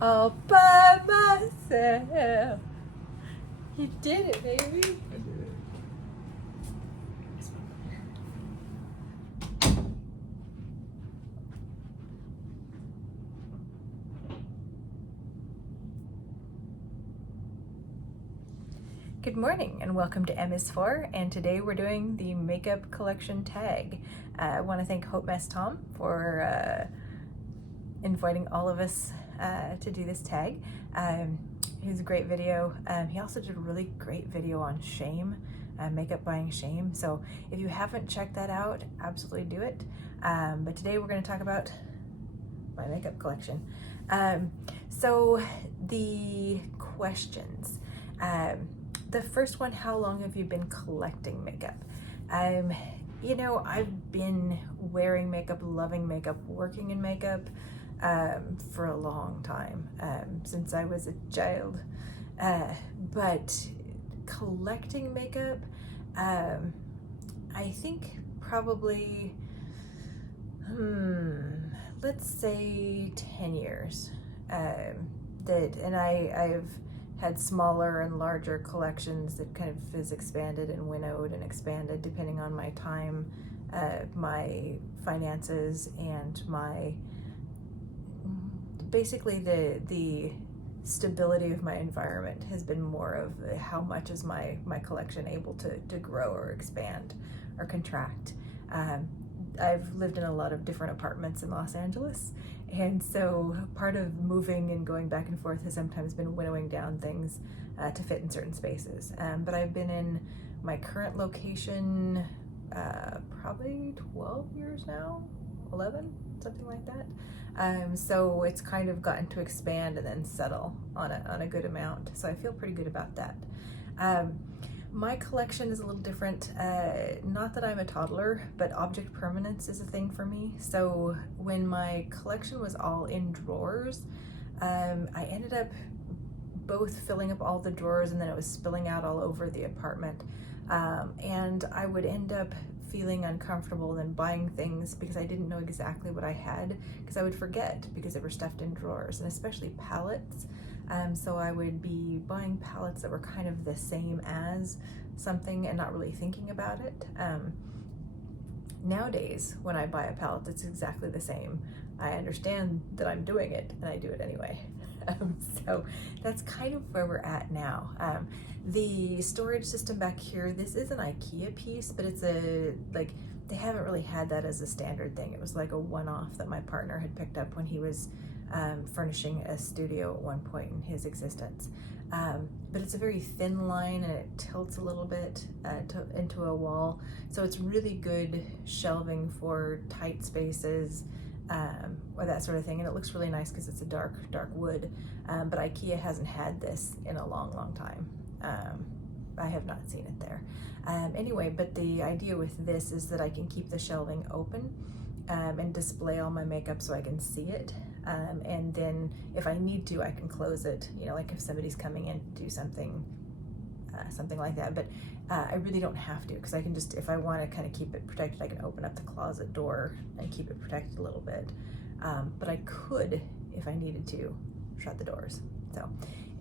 all by myself. You did it, baby. I did it. Good morning and welcome to M is 4, and today we're doing the makeup collection tag. I want to thank Hope Mess Tom for inviting all of us to do this tag. It was a great video. He also did a really great video on shame, makeup buying shame. So if you haven't checked that out, absolutely do it. But today we're going to talk about my makeup collection. So the questions. The first one, how long have you been collecting makeup? You know, I've been wearing makeup, loving makeup, working in makeup for a long time, since I was a child. But collecting makeup, I think probably, let's say 10 years. I've had smaller and larger collections that kind of is expanded and winnowed and expanded depending on my time, my finances, and my basically the stability of my environment has been more of how much is my collection able to grow or expand or contract. I've lived in a lot of different apartments in Los Angeles, and so part of moving and going back and forth has sometimes been winnowing down things to fit in certain spaces. But I've been in my current location probably 12 years now, 11, something like that. So it's kind of gotten to expand and then settle on a good amount. So I feel pretty good about that. My collection is a little different. Not that I'm a toddler, but object permanence is a thing for me. So when my collection was all in drawers, I ended up both filling up all the drawers and then it was spilling out all over the apartment. And I would end up feeling uncomfortable and buying things because I didn't know exactly what I had, because I would forget because they were stuffed in drawers, and especially palettes. So I would be buying palettes that were kind of the same as something and not really thinking about it. Nowadays, when I buy a palette that's exactly the same, I understand that I'm doing it and I do it anyway. So that's kind of where we're at now. The storage system back here, this is an IKEA piece, but it's they haven't really had that as a standard thing. It was like a one-off that my partner had picked up when he was furnishing a studio at one point in his existence. But it's a very thin line and it tilts a little bit into a wall. So it's really good shelving for tight spaces, or that sort of thing. And it looks really nice because it's a dark wood. But IKEA hasn't had this in a long time. I have not seen it there. Anyway, but the idea with this is that I can keep the shelving open and display all my makeup so I can see it. And then if I need to, I can close it, you know, like if somebody's coming in to do something like that. But I really don't have to, because I can just, if I want to kind of keep it protected, I can open up the closet door and keep it protected a little bit. But I could, if I needed to, shut the doors. So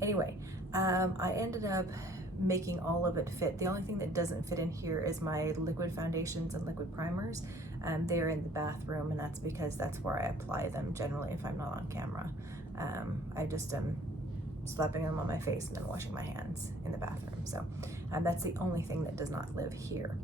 anyway, I ended up making all of it fit. The only thing that doesn't fit in here is my liquid foundations and liquid primers. They're in the bathroom, and that's because that's where I apply them generally if I'm not on camera. I just am slapping them on my face and then washing my hands in the bathroom. So that's the only thing that does not live here.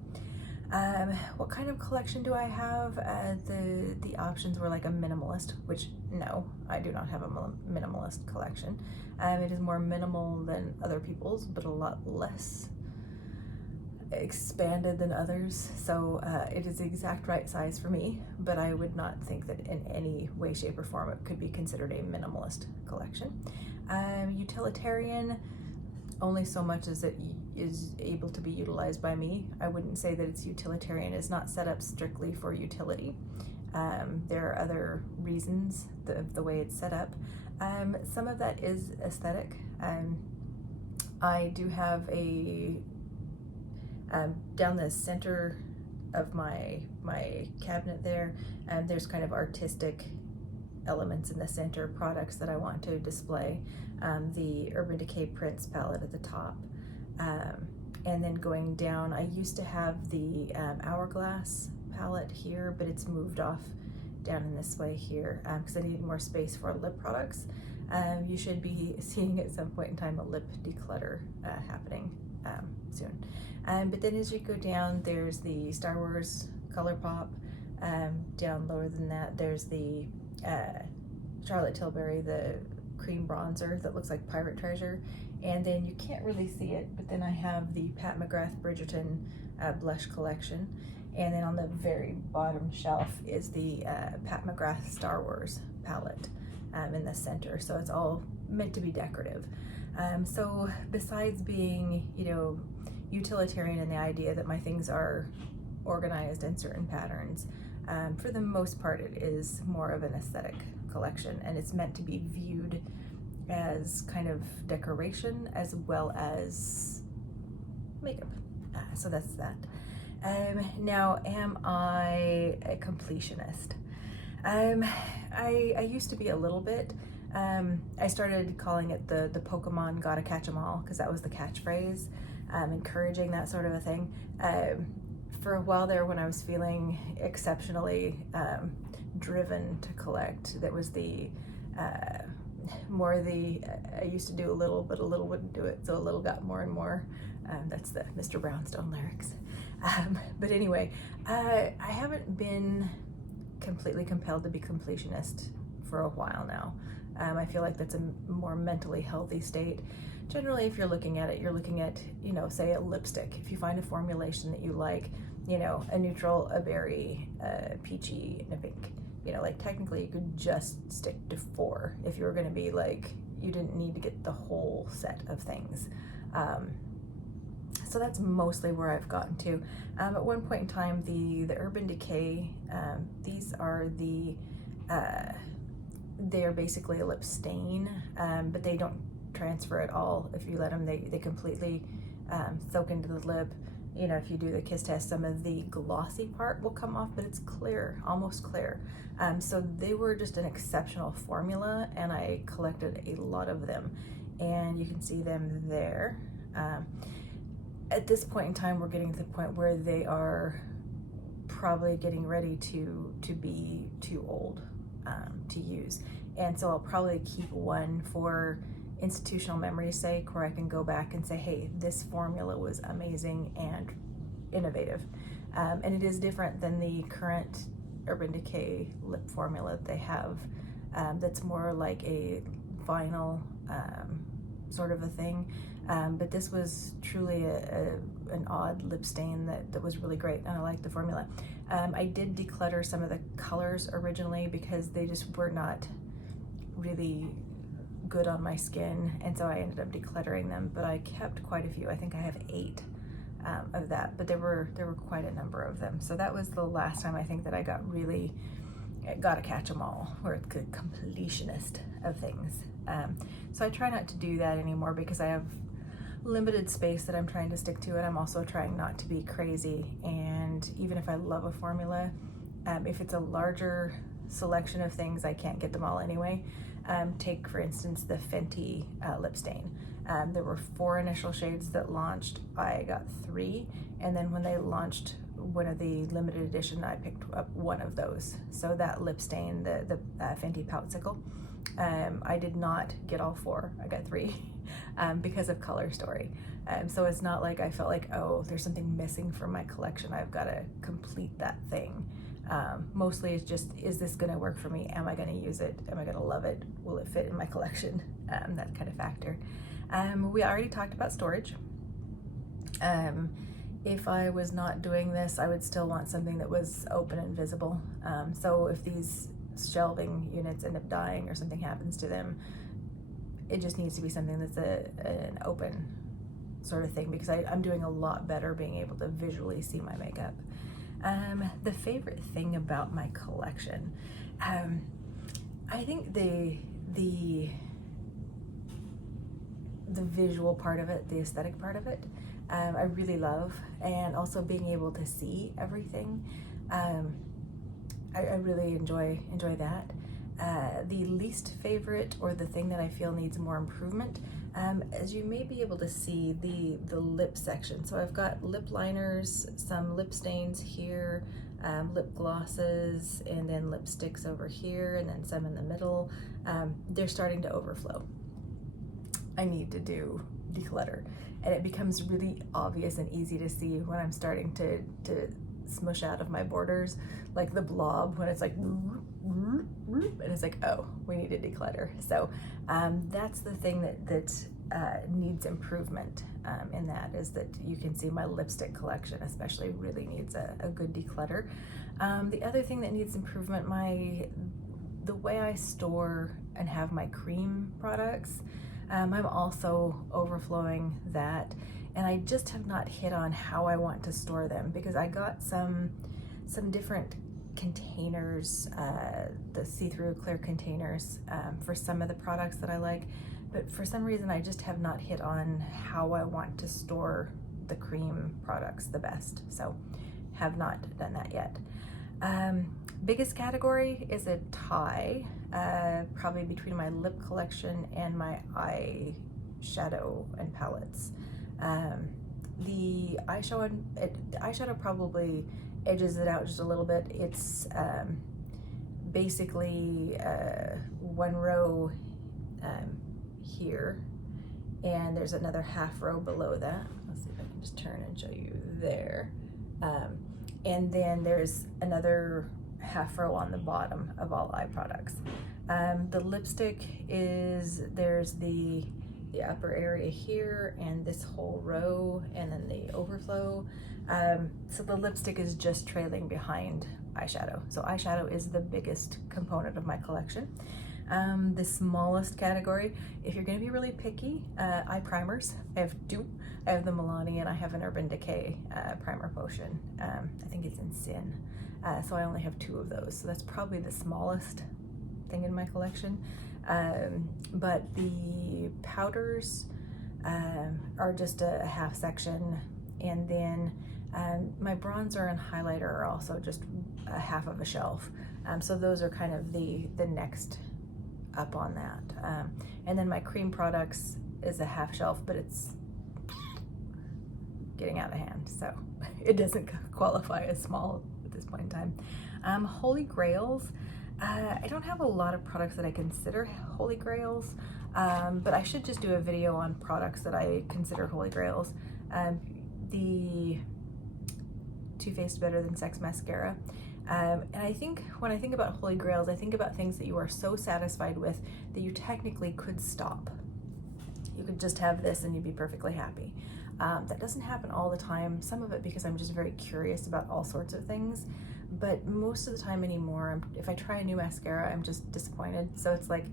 What kind of collection do I have? The options were like a minimalist, which no, I do not have a minimalist collection. It is more minimal than other people's, but a lot less expanded than others. So it is the exact right size for me, but I would not think that in any way, shape, or form it could be considered a minimalist collection. Utilitarian, only so much as it is able to be utilized by me. I wouldn't say that it's utilitarian. It's not set up strictly for utility. There are other reasons the way it's set up. Some of that is aesthetic. I do have a down the center of my cabinet there, there's kind of artistic elements in the center, products that I want to display. The Urban Decay Prints palette at the top. And then going down, I used to have the Hourglass palette here, but it's moved off down in this way here because I need more space for lip products. You should be seeing at some point in time a lip declutter happening soon. But then as you go down, there's the Star Wars ColourPop. Down lower than that, there's the Charlotte Tilbury, the cream bronzer that looks like Pirate Treasure. And then you can't really see it, but then I have the Pat McGrath Bridgerton blush collection. And then on the very bottom shelf is the Pat McGrath Star Wars palette in the center. So it's all meant to be decorative. So besides being, utilitarian in the idea that my things are organized in certain patterns, for the most part it is more of an aesthetic collection, and it's meant to be viewed as kind of decoration as well as makeup. So that's that. Now, am I a completionist? I used to be a little bit. I started calling it the Pokemon gotta catch 'em all, because that was the catchphrase, encouraging that sort of a thing. For a while there, when I was feeling exceptionally driven to collect, that was the more the I used to do a little, but a little wouldn't do it, so a little got more and more. That's the Mr. Brownstone lyrics. But anyway, I haven't been completely compelled to be completionist for a while now. I feel like that's a more mentally healthy state. Generally, if you're looking at it, you're looking at, say a lipstick. If you find a formulation that you like, a neutral, a berry, a peachy, and a pink, like technically you could just stick to 4 if you were going to be like, you didn't need to get the whole set of things. So that's mostly where I've gotten to. At one point in time, the Urban Decay, these are they're basically a lip stain, but they don't transfer at all. If you let them, they completely soak into the lip. If you do the kiss test, some of the glossy part will come off, but it's clear, almost clear. So they were just an exceptional formula, and I collected a lot of them, and you can see them there. At this point in time, we're getting to the point where they are probably getting ready to be too old to use. And so I'll probably keep one for institutional memory's sake, where I can go back and say, hey, this formula was amazing and innovative. And it is different than the current Urban Decay lip formula that they have. That's more like a vinyl sort of a thing. But this was truly an odd lip stain that was really great, and I liked the formula. I did declutter some of the colors originally because they just were not really good on my skin, and so I ended up decluttering them, but I kept quite a few. I think I have 8 of that, but there were quite a number of them. So that was the last time I think that I got to catch them all, or it's a completionist of things. So I try not to do that anymore because I have limited space that I'm trying to stick to, and I'm also trying not to be crazy. And even if I love a formula, if it's a larger selection of things, I can't get them all anyway. Take for instance the Fenty lip stain. There were 4 initial shades that launched. I got 3, and then when they launched one of the limited edition, I picked up one of those. So that lip stain, the Fenty Poutsicle, I did not get all 4. I got 3 because of color story. So it's not like I felt like, oh, there's something missing from my collection, I've got to complete that thing. Mostly it's just, is this going to work for me? Am I going to use it? Am I going to love it? Will it fit in my collection? That kind of factor. We already talked about storage. If I was not doing this, I would still want something that was open and visible. So if these shelving units end up dying or something happens to them, it just needs to be something that's an open sort of thing, because I'm doing a lot better being able to visually see my makeup. The favorite thing about my collection, I think the visual part of it, the aesthetic part of it, I really love, and also being able to see everything. I really enjoy that. The least favorite, or the thing that I feel needs more improvement, as you may be able to see, the lip section. So I've got lip liners, some lip stains here, lip glosses, and then lipsticks over here, and then some in the middle. They're starting to overflow. I need to do declutter, and it becomes really obvious and easy to see when I'm starting to smush out of my borders, like the blob, when it's like, and it's like, oh, we need to declutter. So that's the thing that needs improvement in that, is that you can see my lipstick collection especially really needs a good declutter. The other thing that needs improvement, the way I store and have my cream products, I'm also overflowing that, and I just have not hit on how I want to store them, because I got some different containers, the see-through clear containers, for some of the products that I like, but for some reason I just have not hit on how I want to store the cream products the best, so have not done that yet. Biggest category is a tie, probably between my lip collection and my eyeshadow and palettes. The eyeshadow probably edges it out just a little bit. It's basically one row here, and there's another half row below that. Let's see if I can just turn and show you there. And then there's another half row on the bottom of all eye products. The lipstick there's the upper area here, and this whole row, and then the overflow. So the lipstick is just trailing behind eyeshadow. So eyeshadow is the biggest component of my collection. The smallest category, if you're going to be really picky, eye primers. I have two. I have the Milani, and I have an Urban Decay primer potion. I think it's in Sin. So I only have two of those. So that's probably the smallest thing in my collection. But the powders are just a half section, and then my bronzer and highlighter are also just a half of a shelf. So those are kind of the next up on that. And then my cream products is a half shelf, but it's getting out of hand, so it doesn't qualify as small at this point in time. Holy grails. I don't have a lot of products that I consider holy grails, but I should just do a video on products that I consider holy grails. The Too Faced Better Than Sex mascara. And I think when I think about holy grails, I think about things that you are so satisfied with that you technically could stop. You could just have this and you'd be perfectly happy. That doesn't happen all the time. Some of it because I'm just very curious about all sorts of things. But most of the time anymore, if I try a new mascara, I'm just disappointed. So it's like,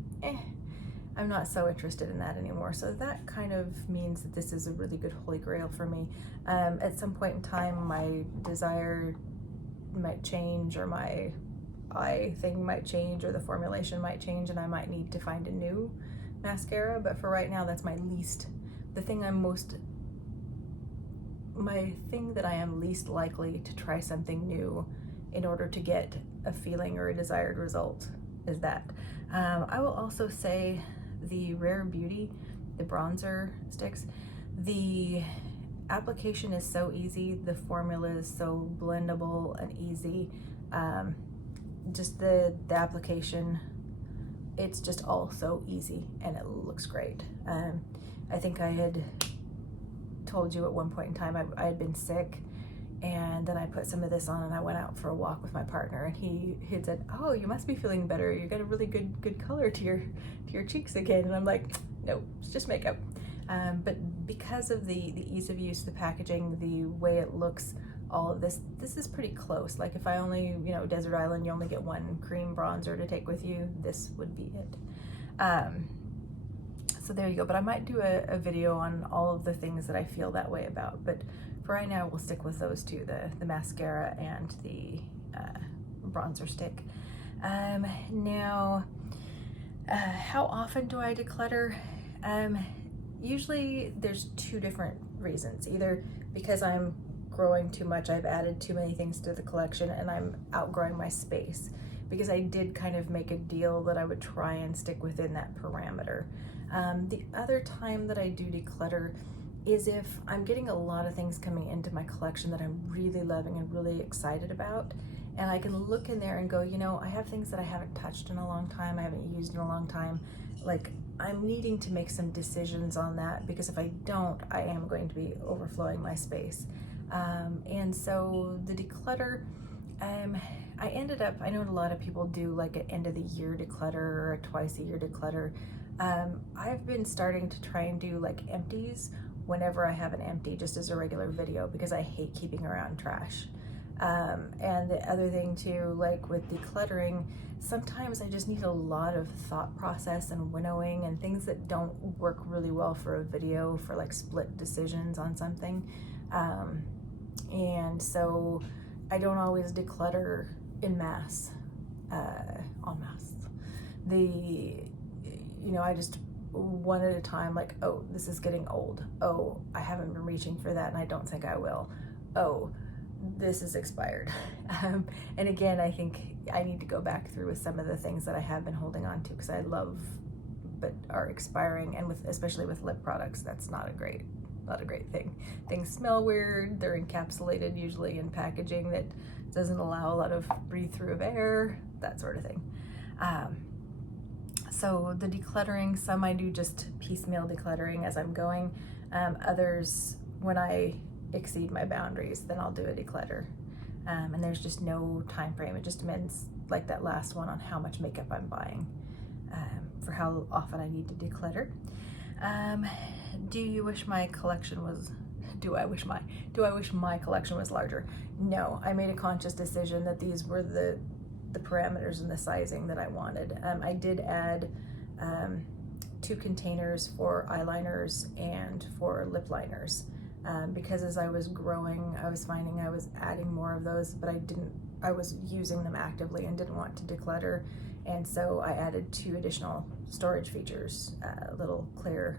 I'm not so interested in that anymore. So that kind of means that this is a really good holy grail for me. At some point in time, my desire might change, or my eye thing might change, or the formulation might change, and I might need to find a new mascara. But for right now, that's my thing that I am least likely to try something new in order to get a feeling or a desired result is that. I will also say the Rare Beauty, the bronzer sticks, the application is so easy, the formula is so blendable and easy. Just the application, it's just all so easy and it looks great. I think I had told you at one point in time I had been sick, and then I put some of this on and I went out for a walk with my partner, and he had said, "Oh, you must be feeling better. You got a really good color to your cheeks again." And I'm like, "No, it's just makeup." But because of the ease of use, the packaging, the way it looks, all of this is pretty close. Like if I only, Desert Island, you only get one cream bronzer to take with you, this would be it. So there you go. But I might do a video on all of the things that I feel that way about. But for right now, we'll stick with those two, the mascara and the bronzer stick. Now, how often do I declutter? Usually there's two different reasons. Either because I'm growing too much, I've added too many things to the collection and I'm outgrowing my space, because I did kind of make a deal that I would try and stick within that parameter. The other time that I do declutter is if I'm getting a lot of things coming into my collection that I'm really loving and really excited about, and I can look in there and go, you know, I have things that I haven't touched in a long time, I haven't used in a long time, like I'm needing to make some decisions on that, because if I don't, I am going to be overflowing my space. And so the declutter, I ended up, I know a lot of people do like an end of the year declutter or a twice a year declutter. I've been starting to try and do like empties whenever I have an empty, just as a regular video, because I hate keeping around trash. And the other thing too, like with decluttering, sometimes I just need a lot of thought process and winnowing and things that don't work really well for a video, for like split decisions on something. And so I don't always declutter en masse, en masse. I just one at a time, like, oh, this is getting old. Oh, I haven't been reaching for that and I don't think I will. Oh, this is expired. And again, I think I need to go back through with some of the things that I have been holding on to because I love, but are expiring, and especially with lip products, that's not a great thing. Things smell weird, they're encapsulated usually in packaging that doesn't allow a lot of breathe through of air, that sort of thing. So the decluttering, some I do just piecemeal decluttering as I'm going. Others, when I exceed my boundaries, then I'll do a declutter. And there's just no time frame. It just depends, like that last one, on how much makeup I'm buying, for how often I need to declutter. Do I wish my collection was larger? No, I made a conscious decision that these were the parameters and the sizing that I wanted. I did add 2 containers for eyeliners and for lip liners, because as I was growing, I was finding I was adding more of those, but I was using them actively and didn't want to declutter. And so I added 2 additional storage features, little clear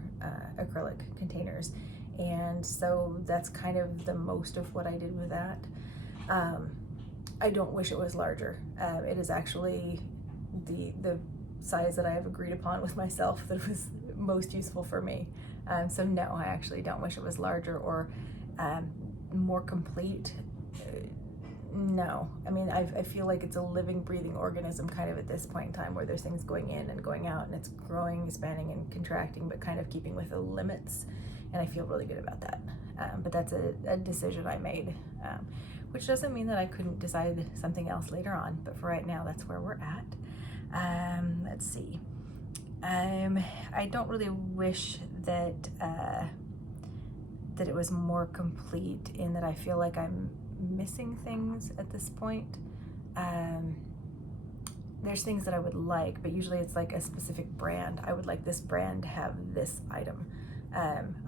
acrylic containers. And so that's kind of the most of what I did with that. I don't wish it was larger. It is actually the size that I have agreed upon with myself that was most useful for me. So no, I actually don't wish it was larger or more complete. No, I mean, I feel like it's a living, breathing organism kind of at this point in time, where there's things going in and going out, and it's growing, expanding, and contracting, but kind of keeping with the limits, and I feel really good about that. But that's a decision I made, which doesn't mean that I couldn't decide something else later on, but for right now, that's where we're at. Let's see. I don't really wish that it was more complete, in that I feel like I'm missing things at this point. There's things that I would like, but usually it's like a specific brand. I would like this brand to have this item.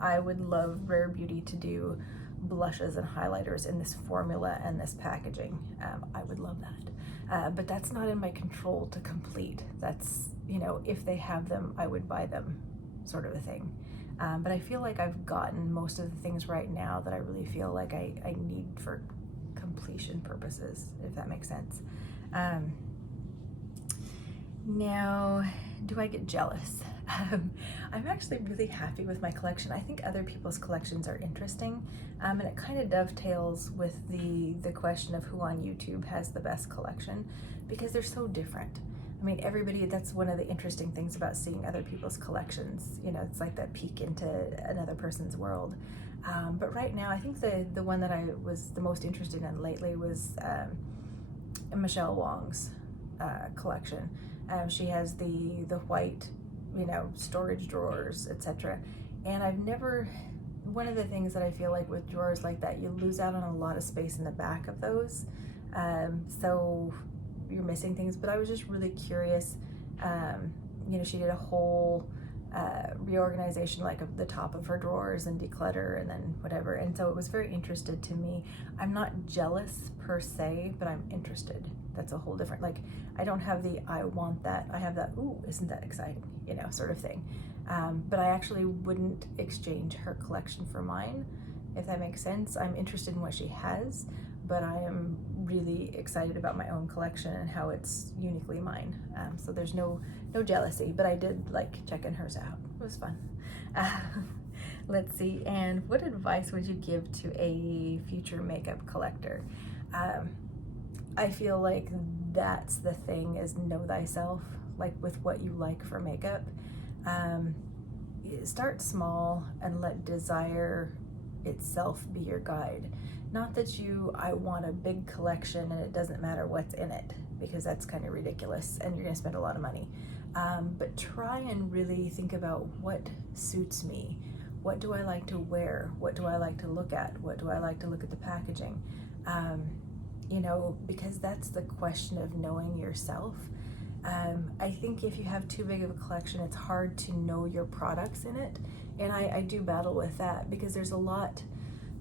I would love Rare Beauty to do blushes and highlighters in this formula and this packaging. I would love that. But that's not in my control to complete. That's, if they have them, I would buy them, sort of a thing. But I feel like I've gotten most of the things right now that I really feel like I need for completion purposes, if that makes sense. Now, do I get jealous? I'm actually really happy with my collection. I think other people's collections are interesting, and it kind of dovetails with the question of who on YouTube has the best collection, because they're so different. I mean, that's one of the interesting things about seeing other people's collections. It's like that peek into another person's world. But right now, I think the one that I was the most interested in lately was Michelle Wong's collection. She has the white, storage drawers, etc. And one of the things that I feel like with drawers like that, you lose out on a lot of space in the back of those. So you're missing things, but I was just really curious. She did a whole reorganization, like of the top of her drawers and declutter and then whatever, and so it was very interested to me. I'm not jealous per se, but I'm interested. That's a whole different, like, I don't have the I want that, I have that, ooh, isn't that exciting, sort of thing. But I actually wouldn't exchange her collection for mine, if that makes sense. I'm interested in what she has, but I am really excited about my own collection and how it's uniquely mine. So there's no jealousy, but I did like checking hers out. It was fun. Let's see, and what advice would you give to a future makeup collector? I feel like that's the thing, is know thyself, like with what you like for makeup. Start small and let desire itself be your guide. Not that I want a big collection and it doesn't matter what's in it, because that's kind of ridiculous and you're gonna spend a lot of money. But try and really think about what suits me. What do I like to wear? What do I like to look at? What do I like to look at the packaging? You know, because that's the question of knowing yourself. I think if you have too big of a collection, it's hard to know your products in it. And I do battle with that, because there's a lot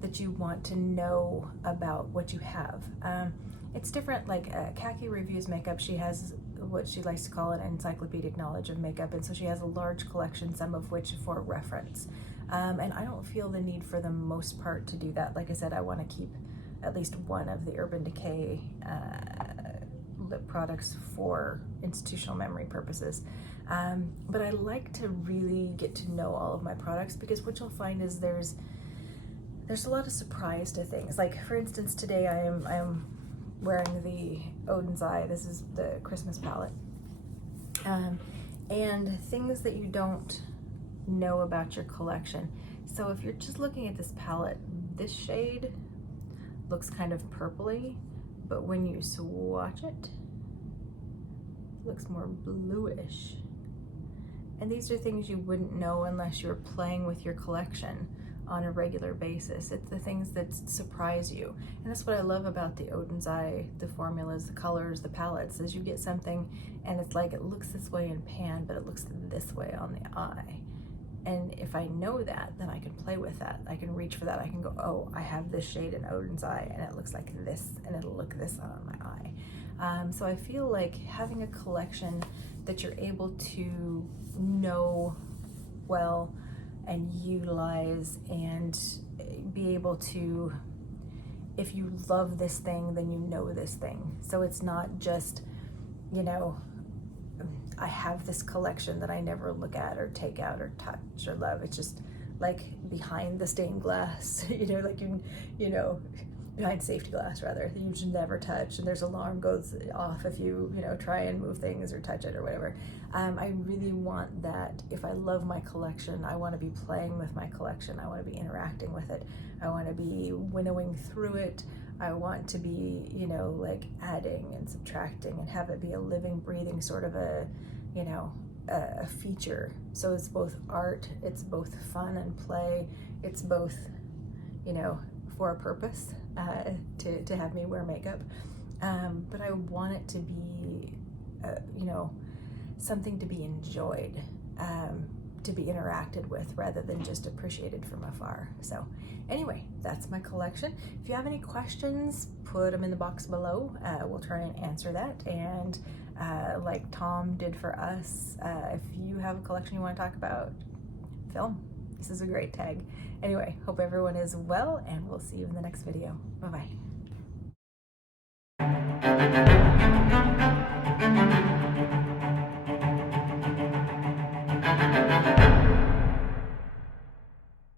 that you want to know about what you have. It's different, like Khaki reviews makeup. She has what she likes to call an encyclopedic knowledge of makeup, and so she has a large collection, some of which for reference. And I don't feel the need for the most part to do that. Like I said, I want to keep at least one of the Urban Decay lip products for institutional memory purposes. But I like to really get to know all of my products, because what you'll find is there's a lot of surprise to things. Like for instance, today I am wearing the Odin's Eye. This is the Christmas palette. And things that you don't know about your collection. So if you're just looking at this palette, this shade looks kind of purpley, but when you swatch it, it looks more bluish. And these are things you wouldn't know unless you're playing with your collection on a regular basis. It's the things that surprise you. And that's what I love about the Odin's Eye, the formulas, the colors, the palettes, is you get something and it's like, it looks this way in pan, but it looks this way on the eye. And if I know that, then I can play with that. I can reach for that. I can go, oh, I have this shade in Odin's Eye and it looks like this, and it'll look this on my eye. So I feel like having a collection that you're able to know well and utilize, and be able to, if you love this thing, then you know this thing. So it's not just, you know, I have this collection that I never look at or take out or touch or love. It's just like behind the stained glass, you know, like you know, behind safety glass rather, that you just never touch, and there's alarm goes off if you know, try and move things or touch it or whatever. I really want that. If I love my collection, I want to be playing with my collection. I want to be interacting with it. I want to be winnowing through it. I want to be, you know, like adding and subtracting and have it be a living, breathing sort of a, you know, a feature. So it's both art, it's both fun and play, it's both, you know, for a purpose, to have me wear makeup. But I want it to be, you know, something to be enjoyed, to be interacted with rather than just appreciated from afar. So anyway, that's my collection. If you have any questions, put them in the box below. We'll try and answer that. And like Tom did for us, if you have a collection you want to talk about, film. This is a great tag. Anyway, hope everyone is well, and we'll see you in the next video. Bye-bye.